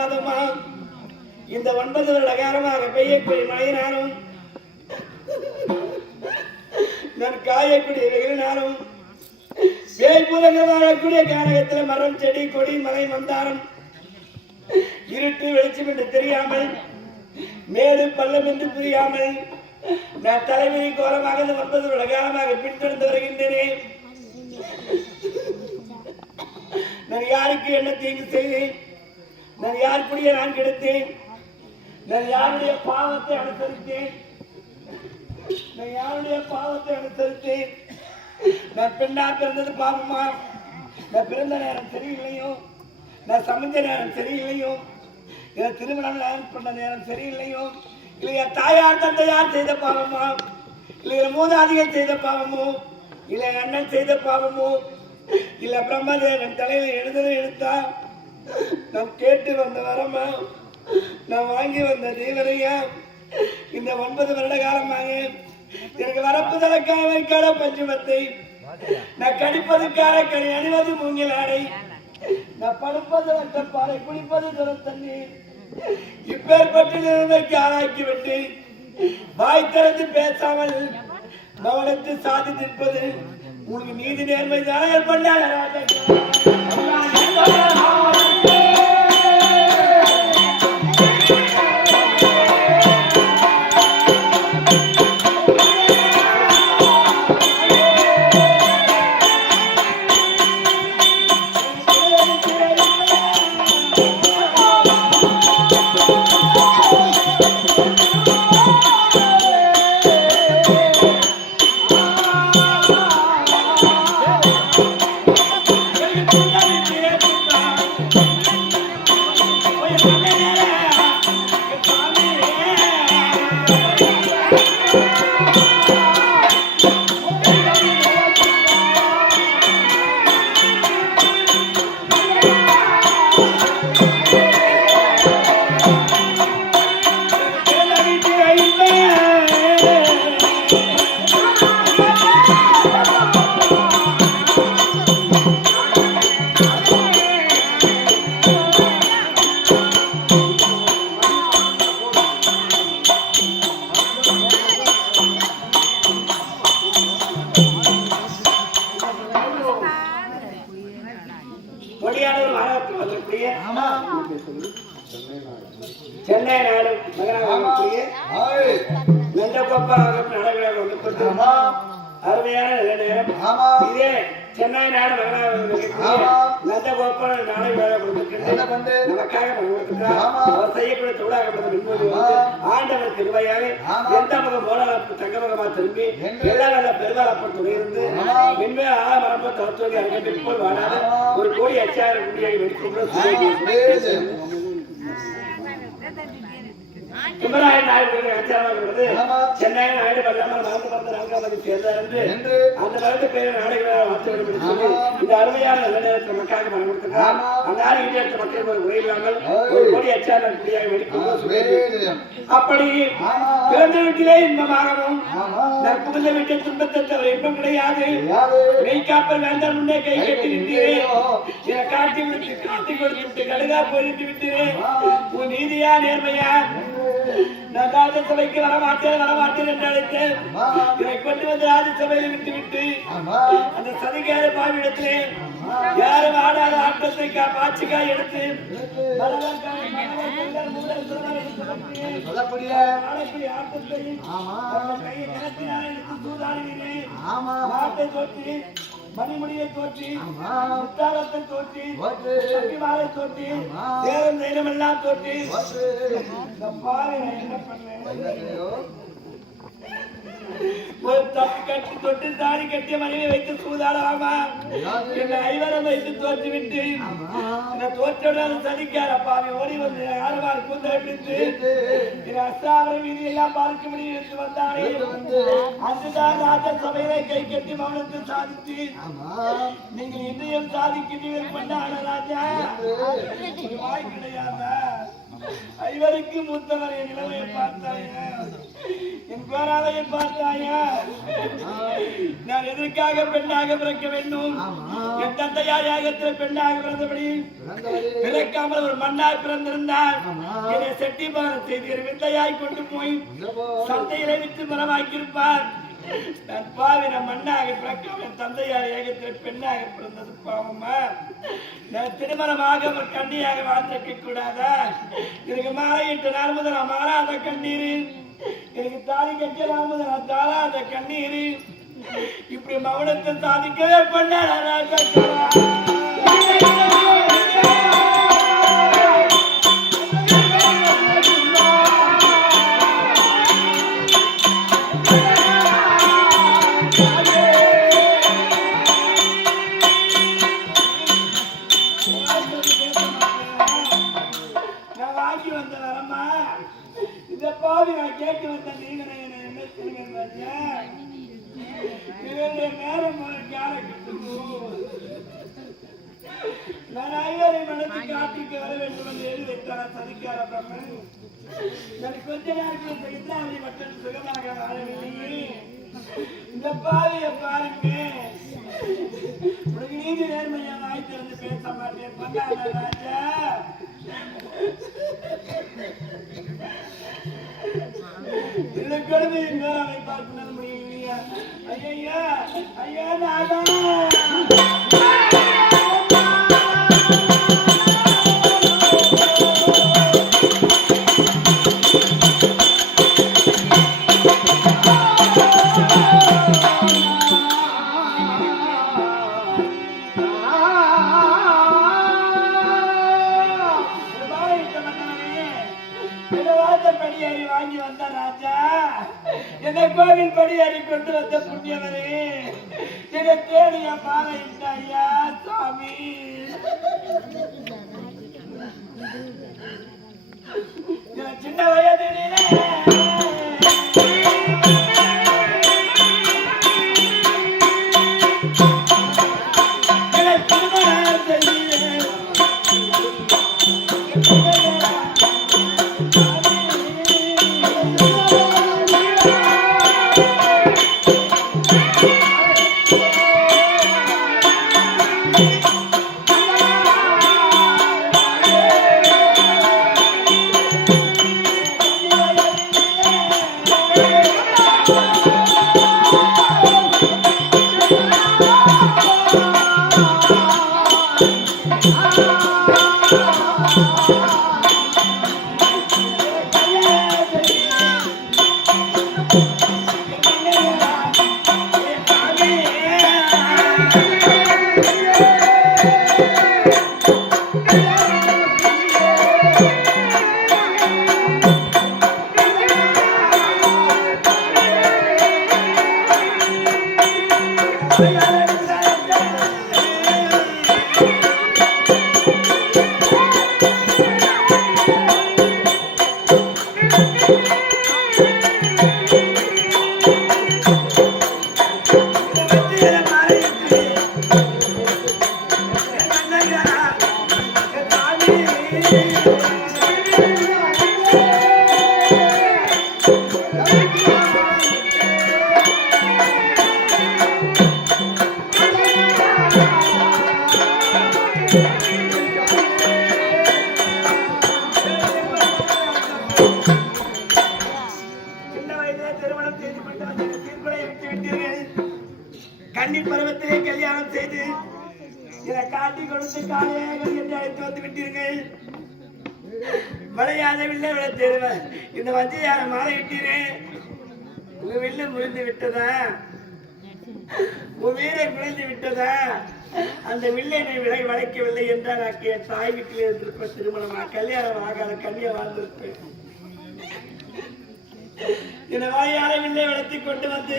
மாதமா இந்த 9 வருட காலமாக பெய்யக்கூடிய மழையினாலும் நான் காயக்கூடிய வெயிலினாலும் வேய்புலங்க வாழக்கூடிய காரகத்தில் மரம் செடி கொடி மலை மந்தாரம் இருட்டு வெளிச்சம் என்று தெரியாமல் மேடு பள்ளம் என்று புரியாமல் நான் தலைவிரி கோலமாக 9 வருட காலமாக பின்தொடர்ந்து வருகின்றேன். நான் யாருக்கு என்ன தீங்கு செய்தேன்? நான் யாருக்குடைய நான் கெடுத்தேன்? நான் யாருடைய பாவத்தை அனுசரித்தேன்? நான் யாருடைய பாவத்தை அனுசரித்தேன்? நான் பெண்ணா பிறந்தது பாவமா? நான் பிறந்த நேரம் சரியில்லையோ? நான் சமைஞ்ச நேரம் சரியில்லையோ? என் திருமணம் பண்ண நேரம் சரியில்லையோ? இல்லை என் தாயார் தந்தையார் செய்த பாவமா? இல்லை என் மூதாதிகள் செய்த பாவமோ? இல்லை என் அண்ணன் செய்த பாவமோ? இல்ல பிரம்மதேவன் தலையில எழுத்தா நான் கேட்டு வந்த வரமா? நான் வாங்கி வந்த தீவரையா? இந்த 9 வருட காலமாக எனக்கு வரப்புதற்காக வைக்காத பஞ்சுமத்தை, நான் கடிப்பதுக்காக கனி அணிவது மூங்கில் ஆடை, நான் படுப்பது வட்டப்பாறை குடிப்பது துரத்தண்ணீர், இப்பேற்பட்டு நிலைமைக்கு ஆளாக்கி விட்டு வாய் திறந்து பேசாமல் கவனத்து சாதி நிற்பது உனக்கு நீதி நேர்மை தானே பண்ணாத சென்னை நாடு மகனாக அருமையான நேரம். இதே சென்னை நாடு மகனாக நந்தகோபால் நாடக வேலை கொடுத்திருக்கிறது. நமக்காக அவர் செய்யக்கூடிய தொழிலாக ஆண்டவர் திருவையாக எந்த முகம் போலாப்பு தங்கமகமா திரும்பி எல்லா நல்ல பெருமாளப்பட்டு இருந்து மின்மே ஆலமரம்ப தத்துவ அறிக்கை போல் வாழாத ஒரு கோடி 8000 குடியாக வெடிக்கின்ற குமராயன் நாயுடு சென்னை நாயுடு பல்லாமல் மறந்து நான்காவது சேர்ந்தார் என்று அந்த மருந்து பேரை நாடுகளை இந்த அருமையான நல்ல நேரத்தில் மக்களுக்கு மனம் கொடுத்திருக்கிறார். அன்னாறு ஈட்டெடுத்த மக்களுக்கு ஒரு உரை இல்லாமல் ஒரு கோடி 8000 குடியாக வெடிக்கும். அப்படி பிறந்த வீட்டிலே இன்பமாகவும் நற்புகுந்த வீட்டில் துன்பத்தை தவிர இன்பம் கிடையாது. மெய்காப்பல் வேண்டாம் முன்னே கை கட்டி விட்டீரே, காட்டி கொடுத்து விட்டு கடுகா போயிட்டு விட்டீரே. உன் நீதியா நேர்மையா? நான் ராஜசபைக்கு வரமாட்டேன் என்று அழைத்தேன். இதை கொண்டு வந்து ராஜசபையில் விட்டு அந்த சதிகார பாவிடத்திலே யாரும் ஆடாத ஆட்டத்தை பாய்ச்சிக்காய் எடுத்து மணிமுடியை தோற்றி முத்தாரத்தை தோற்றி சக்திமாலை தோற்றி தேவன் தைலமெல்லாம் தோற்றி என்ன பண்ணேன்? ஒரு தட்டு கட்டி தொட்டு தாடி கட்டிய மனைவி வைத்து சூதாடலாமா? என்னை ஐவரம் வைத்து தோற்று விட்டு தோற்றவுடன் சதிக்கார பாவி ஓடி வந்து ஆறுவார் கூந்தலை பிடித்து என் அஸ்தாவரம் வீதி எல்லாம் பார்க்க முடியும் என்று வந்தானே. அதுதான் ராஜ சபையிலே கை கட்டி மௌனத்தை சாதித்து நீங்கள் இன்றையும் சாதிக்கிறீர்கள் பண்ணான ராஜா வாய் கிடையாதா? ஐவருக்கு மூத்தவர் என் நிலைமையை பார்த்தாங்க. என் கோராதையை பார்த்தாயா? நான் எதற்காக பெண்ணாக பிறக்க வேண்டும்? என் தந்தையார் யாகத்தில் பெண்ணாக பிறந்தபடி பிறக்காமல் ஒரு மண்ணாய் பிறந்திருந்தால் என்னை செட்டிபாரம் செய்து வித்தையாய் கொண்டு போய் சந்தையில விட்டு மரமாக்கியிருப்பார். நான் பாவின மண்ணாக பிறக்காமல் என் தந்தையார் ஏகத்தில் பெண்ணாக பிறந்தது பாவமா? நான் திருமணமாக ஒரு கண்ணியாக வாழ்ந்திருக்க கூடாதா? எனக்கு மாலையிட்டு நாள் முதல் நான் மாறாத கண்ணீர், எனக்கு தாலி கட்ட நாள் முதல் நான் தாளாத கண்ணீர், இப்படி மௌனத்தை சாதிக்கவே பண்ண கேட்டு வந்த நீங்க என்ன செய்யுங்க? நேரம் நான் ஐவரை மனசு காட்டிக்கு வர வேண்டும் என்று எழுதி வைத்தார் சதிக்கார பிரம்மன். எனக்கு கொஞ்ச நேரத்தில் இந்திராவதி மக்கள் சுகமாக வாழவில்லை. இந்த பாவியை பாருங்க, உனக்கு நீதி நேர்மையா வாய் திறந்து பேச மாட்டேன் பண்ணாங்க ராஜா. கொடுமையின் மேலாவை பார்க்க முடியலையா? ஐயா ஐயா நாதா வாங்கி வந்த ராஜா, என்னை கோவில் படியேறி கொண்டு வந்த புண்ணியவரே, என்னை தேடிய பாவையா சுவாமி. சின்ன வயதிலே கன்னி பருவத்திலே கல்யாணம் செய்து இதை காட்டி கொடுத்து காலையாக என்று அழைத்து வந்து விட்டீர்கள். மழையாத வில்லை விட தேர்வேன் இந்த வஞ்சியான மாலை விட்டீரேன். உங்க வில்லு முறிந்து விட்டதா? உன் வீரை குறைந்து விட்டதா? அந்த வில்லை விலை வளைக்கவில்லை என்றால் நான் தாய் வீட்டில் இருந்திருப்பேன். திருமணமா கல்யாணம் ஆகாத கன்னியா வாழ்ந்திருப்பேன். இந்த வாயார வில்லை வளர்த்தி கொண்டு வந்து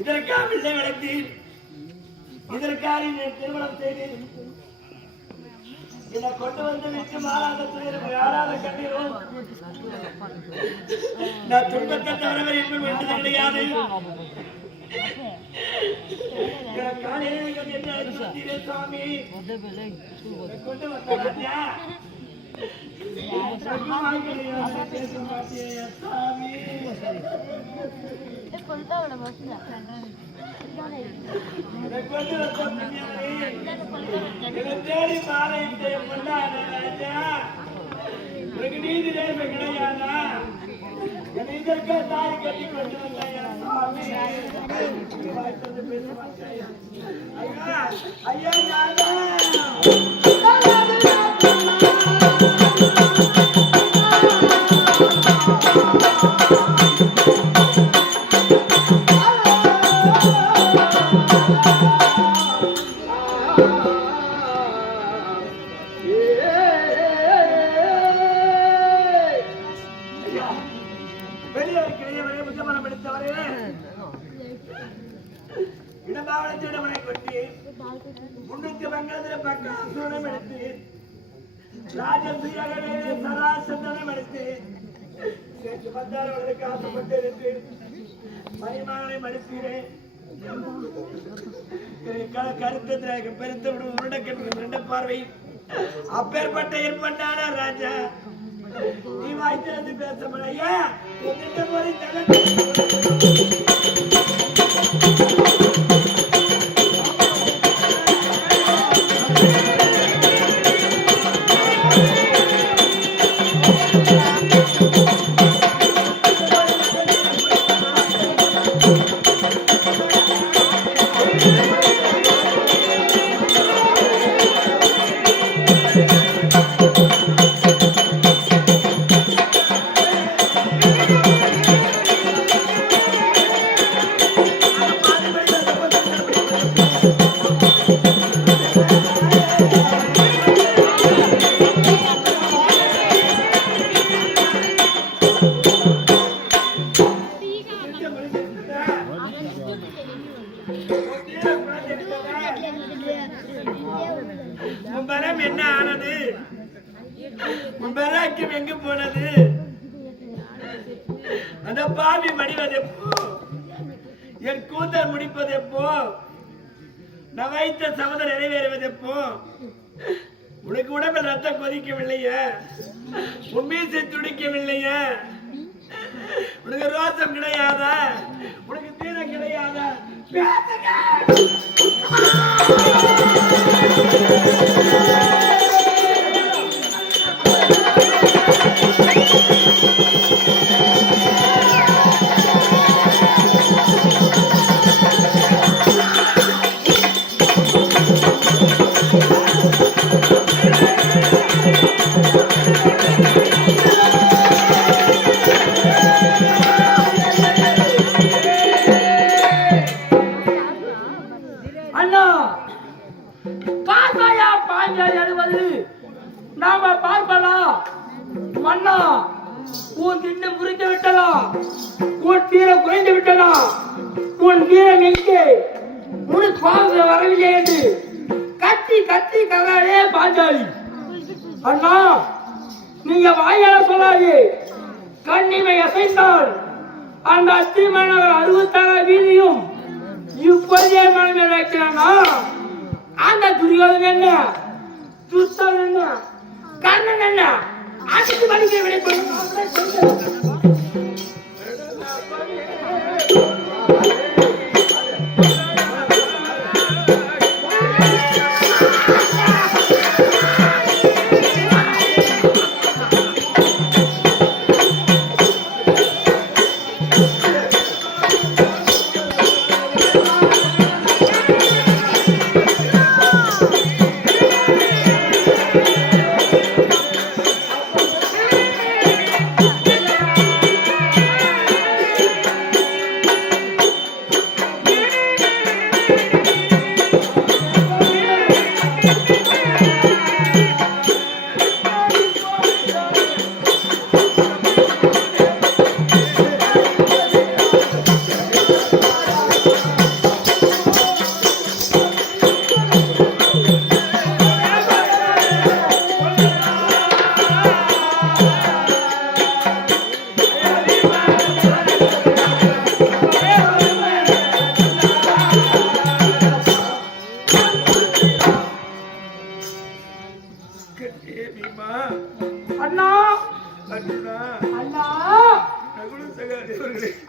இதற்காக வில்லை வளர்த்தி இதற்காக திருமணம் செய்து இதை கொண்டு வந்து விட்டு மாறாத துயரம் யாராத கண்ணீரும் நான் துன்பத்தை தவிர இன்னும் வேண்டது கிடையாது. சுவாமி கொண்டு வந்தா சாமி தேடி மாலையிட்டு பொண்ணான ராஜா உனக்கு நீதி நேர்மை கிடையாதா? இதற்கே தாய் கட்டி கொண்டு வந்தாயா சுவாமி? பேச மாட்டாயா? ஐயா ஐயா கருத்து பெருத்த விடும் பார்வை அப்பேற்பட்ட ஏற்பட்டான ராஜா நீ வாய்த்து பேச முடியா போய் என்ன ஆனது? பராக்கியம் எங்கு போனது? அந்த பாவி மடிவது எப்போ? என் கூந்தல் முடிப்பது எப்போ? நான் வைத்த சபதம் நிறைவேறுவது எப்போ? உனக்கு உடம்பில் ரத்தம் கொதிக்கவில்லையே, உன் மீசை துடிக்கவில்லையே, உனக்கு ரோசம் கிடையாதா? உனக்கு தீரம் கிடையாதா? நாம பார்க்கலாம் மன்னா, உன் திண்டு புரிந்து விட்டலாம், உன் தீரம் குறைந்து விட்டலாம், உன் வீரம் எங்கே உனக்கு பாவம் வரவில்லை என்று கத்தி கத்தி கதாலே பாஞ்சாலி. அண்ணா நீங்க வாயால சொல்லாது, கண்ணிமை அசைத்தால் அந்த அத்திமணவர் 66 வீதியும் இப்போதே மனமே வைக்கிறானா? அந்த துரியோதன் என்ன, துஷ்டன் என்ன, கண்ணன் என்ன, அடித்து வலிக்க விட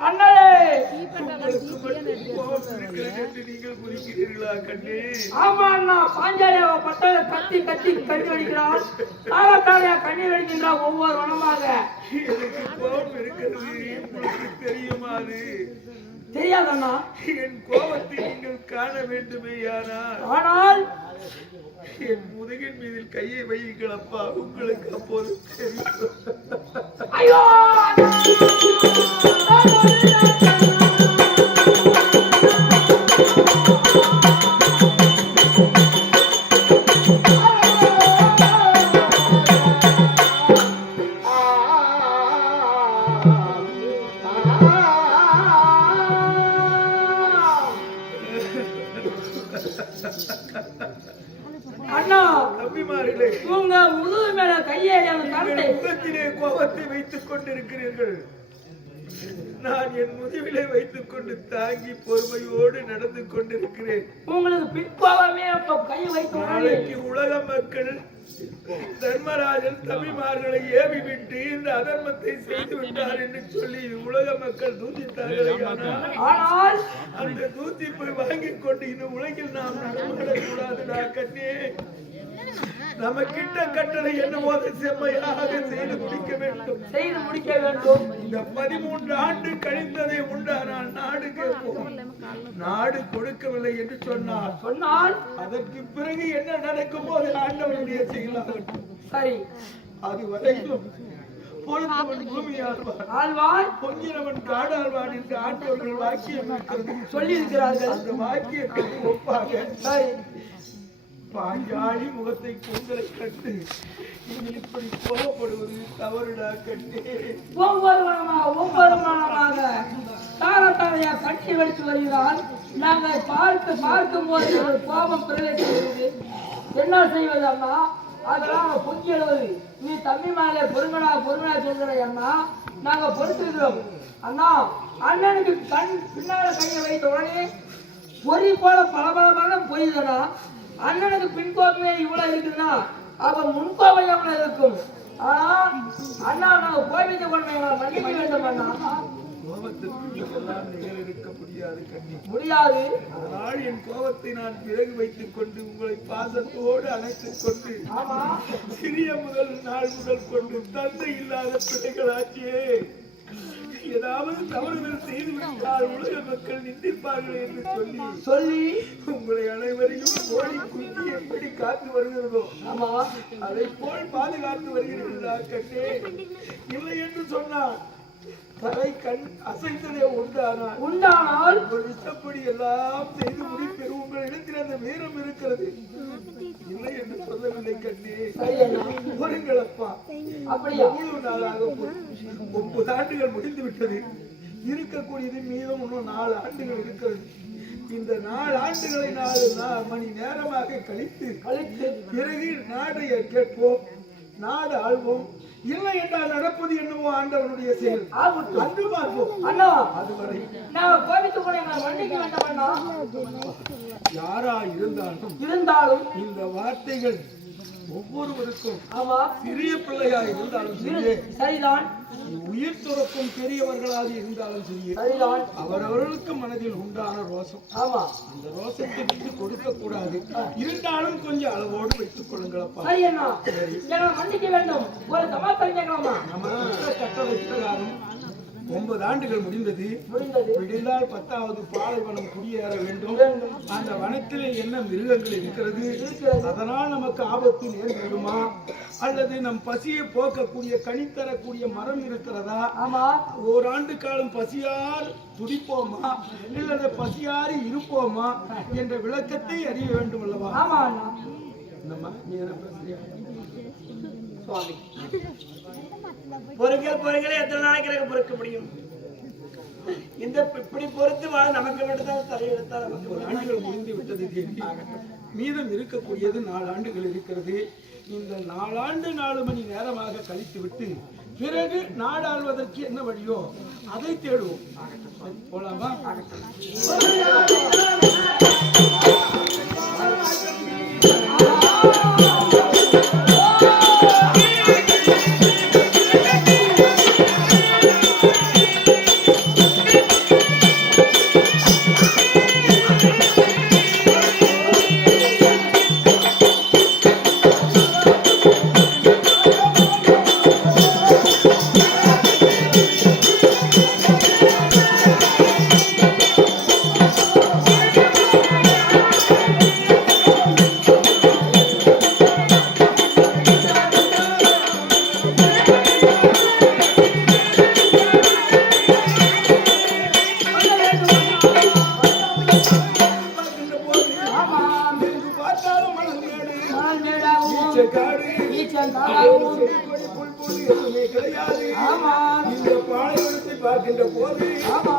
அண்ணலே நீங்கள் குறிக்கிறீர்களா கண்ணே? ஆமா அண்ணா, பாஞ்சாலியாவை பட்டத கத்தி கத்தி கண்ணி வடிக்கிறாள். தாரத்தாரையா கண்ணீர் வடிக்கின்றார் ஒவ்வொரு வனமாக. எனக்கு கோபம் இருக்கிறது, உங்களுக்கு தெரியுமா? அது தெரியாதண்ணா. என் கோபத்தை நீங்கள் காண வேண்டுமே. ஆனால் என் முதுகின் மீது கையை வையுங்கள் அப்பா, உங்களுக்கு அப்போது தெரியும். ஐயோ அண்ணா, தம்பிமார்களே, உங்க முதுகு மேல கையை முகத்திலே கோபத்தை வைத்துக் கொண்டிருக்கிறீர்கள். நான் என் முதுகிலே வைத்துக் கொண்டு தாங்கி பொறுமையோடு நடந்து கொண்டிருக்கிறேன். உங்களுக்கு பிற்பாவமே கையை வைத்து நாளைக்கு உலக மக்கள் தர்மராஜன் தம்பிமார்களை ஏவி விட்டு இந்த அதர்மத்தை செய்து விட்டார் என்று சொல்லி உலக மக்கள் தூத்தித்தார்கள். ஆனால் அந்த தூத்திப்பை வாங்கிக் கொண்டு இந்த உலகில் நாம் நடமாடக்கூடாதுடா கண்ணே. நம்ம கிட்ட கட்டளை என்னவோ செம்மையாக செய்து முடிக்க வேண்டும். இந்த 13 ஆண்டு கழிந்ததை உண்டானால் நாடு கேட்போம். நாடு கொடுக்கவில்லை என்று சொன்னால் அதற்கு பிறகு என்ன நடக்கும் போது ஆண்டவனுடைய செயலாகட்டும். சரி, அது வரைக்கும் பொறுத்தவன் பூமி ஆழ்வான், பொங்கினவன் காடாழ்வான் என்று ஆண்டவர்கள் வாக்கியம் சொல்லி இருக்கிறார்கள். அந்த வாக்கியத்துக்கு ஒப்பாக பாஞ்சாலி முகத்தை கூந்தலை கட்டு இப்படி கோபப்படுவது தவறுடா கட்டே. ஒவ்வொரு மனமாக தாரத்தாரையா கட்டி வடித்து வருகிறார். நாங்கள் பார்க்கும் போது கோபம் பிரவேசிக்கிறது. என்ன செய்வது அண்ணா? அதெல்லாம் பொங்கி எழுவது. நீ தம்பி மேலே பொறுங்கடா சொல்கிற அண்ணா, நாங்க பொறுத்துக்கிறோம். அண்ணா, அண்ணனுக்கு பின்னால கையை வைத்த உடனே பொறி போல பலபலமாக பொய்தனா. அண்ணனுக்கு பின்கோப்பமே இவ்வளவு இருக்குன்னா அவ முன்கோபம் எவ்வளவு இருக்கும். ஆனா அண்ணா, நாங்க கோபித்து கொண்டு மன்னிக்க வேண்டும் அண்ணா. முடியாது. அதனால் என் கோபத்தை நான் பிறகு வைத்துக் கொண்டு உங்களை பாசத்தோடு அணைத்துக் கொண்டு சிறிய நாள் முதல் கொண்டு தந்தை இல்லாத பிள்ளைகளாச்சியே ஏதாவது தவறுகள் செய்துவிட்டால் உலக மக்கள் நிந்திப்பார்கள் என்று சொல்லி உங்களை அனைவரையும் கோழி குஞ்சு எப்படி காத்து வருகிறதோ அதை போல் பாதுகாத்து வருகிறீர்களா கட்டே? இல்லை என்று சொன்னால் தலை கண் அசைத்ததே உண்டானால் ஒரு இஷ்டப்படி எல்லாம் செய்து முடிப்பது உங்கள் இடத்தில் அந்த வீரம் இருக்கிறது. இல்லை என்று சொல்லவில்லை கண்ணே. பொருங்களப்பா, எவ்வளவு நாளாக 9 ஆண்டுகள் முடிந்து விட்டது. இருக்கக்கூடியது மீதம் இன்னும் 4 ஆண்டுகள் இருக்கிறது. இந்த 4 ஆண்டுகளை 4 மணி நேரமாக கழித்து பிறகு நாடு கேட்போம், நாடு ஆள்வோம். இல்லை என்றால் நடப்பது என்னவோ ஆண்டவனுடைய செயல். அன்று பார்ப்போம். அதுவரை யாரா இருந்தாலும் இந்த வார்த்தைகள் ஒவ்வொருவருக்கும் சிறிய பிள்ளையா இருந்தாலும் சரிதான், உயிர் துறக்கும் பெரியவர்களாக இருந்தாலும் சரிதான், அவரவர்களுக்கு மனதில் உண்டான ரோசம். அந்த ரோசத்தை விட்டு கொடுக்க கூடாது. இருந்தாலும் கொஞ்சம் அளவோடு வைத்துக் கொள்ளுங்களப்பா. மன்னிக்க வேண்டும். ஒரு கட்டளை பிரகாரம் 9 ஆண்டுகள் முடிந்தது. விடிந்தால் 10வது பாலைவனம் குடியேற வேண்டும். அந்த வனத்திலே என்ன மிருகங்கள் இருக்கிறது, அதனால் நமக்கு ஆபத்து நேர்ந்துவிடுமா, அல்லது நம் பசியை போக்கக்கூடிய கனி தரக்கூடிய மரம் இருக்கிறதா, ஓராண்டு காலம் பசியால் துடிப்போமா இல்லது பசியாரி இருப்போமா என்ற விளக்கத்தை அறிய வேண்டும் அல்லவா? பொறுங்கள் எத்தனை நாளைக்கு பொறுக்க முடியும்? இந்த இப்படி பொறுத்து நமக்கு மட்டும்தான் தலையெடுத்தால் நமக்கு. 1 ஆண்டுகள் முடிந்து விட்டது. மீதம் இருக்கக்கூடியது 4 ஆண்டுகள் இருக்கிறது. இந்த 4 ஆண்டு 4 மணி நேரமாக கழித்து விட்டு பிறகு நாடாள்வதற்கு என்ன வழியோ அதை தேடுவோம். போலாமா? செடி கொடி புல் பூண்டு எதுவுமே கிடையாது. ஆமா இந்த பாலைவனத்தை பார்க்கின்ற போது ஆமா